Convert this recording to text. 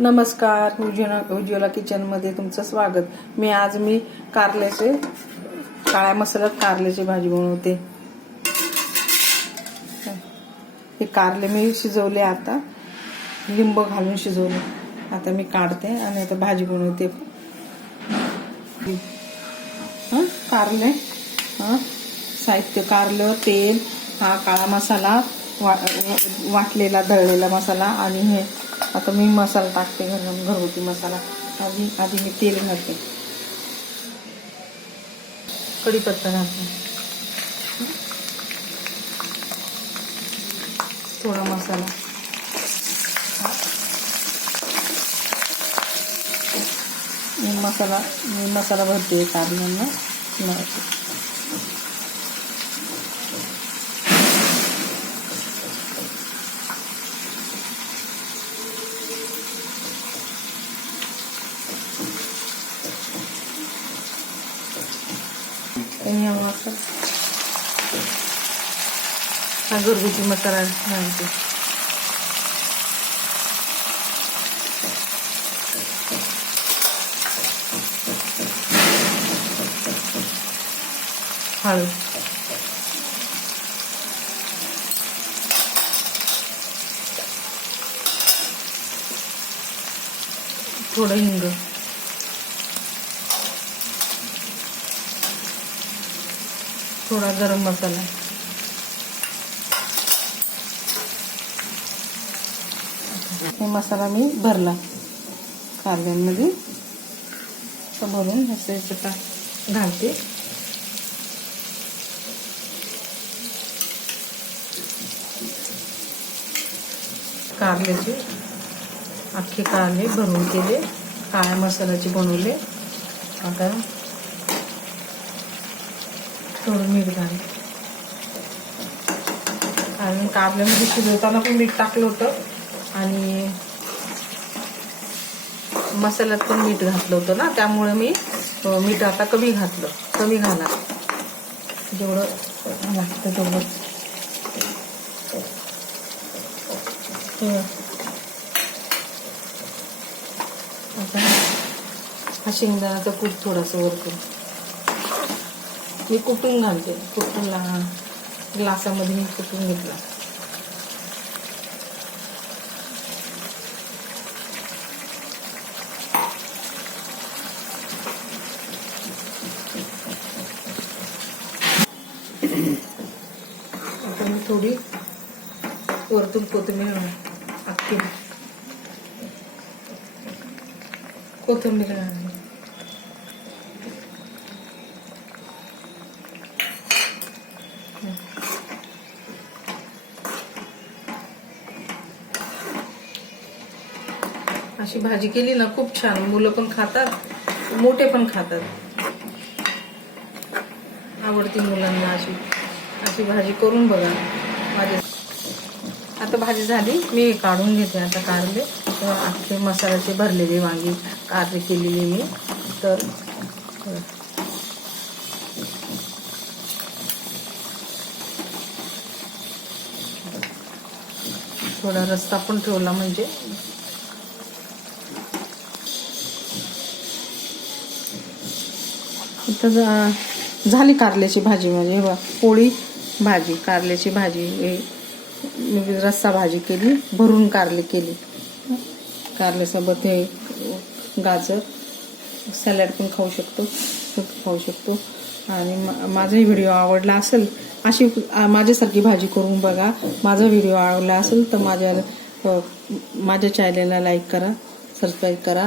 नमस्कार उज्ज्वला उज्ज्वला किचनमध्ये तुमचं स्वागत. मी आज मी कारल्याचे काळ्या मसाल्यात कारल्याची भाजी बनवते. हे कारले मी शिजवले आता. लिंब घालून शिजवले. आता मी काढते आणि आता भाजी बनवते. हां कारले. हां साहित्य कारलं तेल हा काळा मसाला वा वाटलेला दळलेला मसाला आणि हे आता मी मसाला टाकते घर घरगुती मसाला. आधी आधी मी तेल घालते. कढीपत्ता घालते. थोडा मसाला. मी मसाला मी मसाला भरते कारल्यांना आणि हा मसाला हा घरगुती मसाला घालते हळद थोडं हिंग थोडा गरम मसाला. हे मसाला मी भरला. कांद्यांमध्ये तर भरून असं याचं घालते. कारल्याचे अख्खे कारले भरून केले. काळ्या मसाल्याचे बनवले. आता थोडं मीठ घाल आणि कारल्यामध्ये शिजवताना पण मीठ टाकलं होतं आणि मसाल्यात पण मीठ घातलं होतं ना त्यामुळे मी मीठ आता कमी घातलं कमी घाला जेवढं लागतं तेवढं. आता हा शेंगदाण्याचा कूट थोडासा वर करू मी कुटून घालते. कुटून लहान ग्लासामध्ये मी कुटून घेतला. आता मी थोडी वरतून कोथिंबीर घालते अख्खी. कोथिंबीर घालते अशी भाजी केली ना खूप छान. मुलं पण खातात मोठे पण खातात. आवडती मुलांना अशी अशी भाजी करून बघा. माझे आता भाजी झाली. मी काढून घेते आता कारले. तर अख्खे मसाल्याचे भरलेले वांगी कारले केलेली मी. तर थोडा रस्ता पण ठेवला म्हणजे तर झाली कारल्याची भाजी म्हणजे बा पोळी भाजी कारल्याची भाजी हे रस्सा भाजी केली भरून कारले केली. कारल्यासोबत हे गाजर सॅलड पण खाऊ शकतो सूप खाऊ शकतो. आणि मा- माझाही व्हिडिओ आवडला असेल अशी माझ्यासारखी भाजी करून बघा. माझा व्हिडिओ आवडला असेल तर माझ्या माझ्या चॅनलला लाईक करा सबस्क्राईब करा.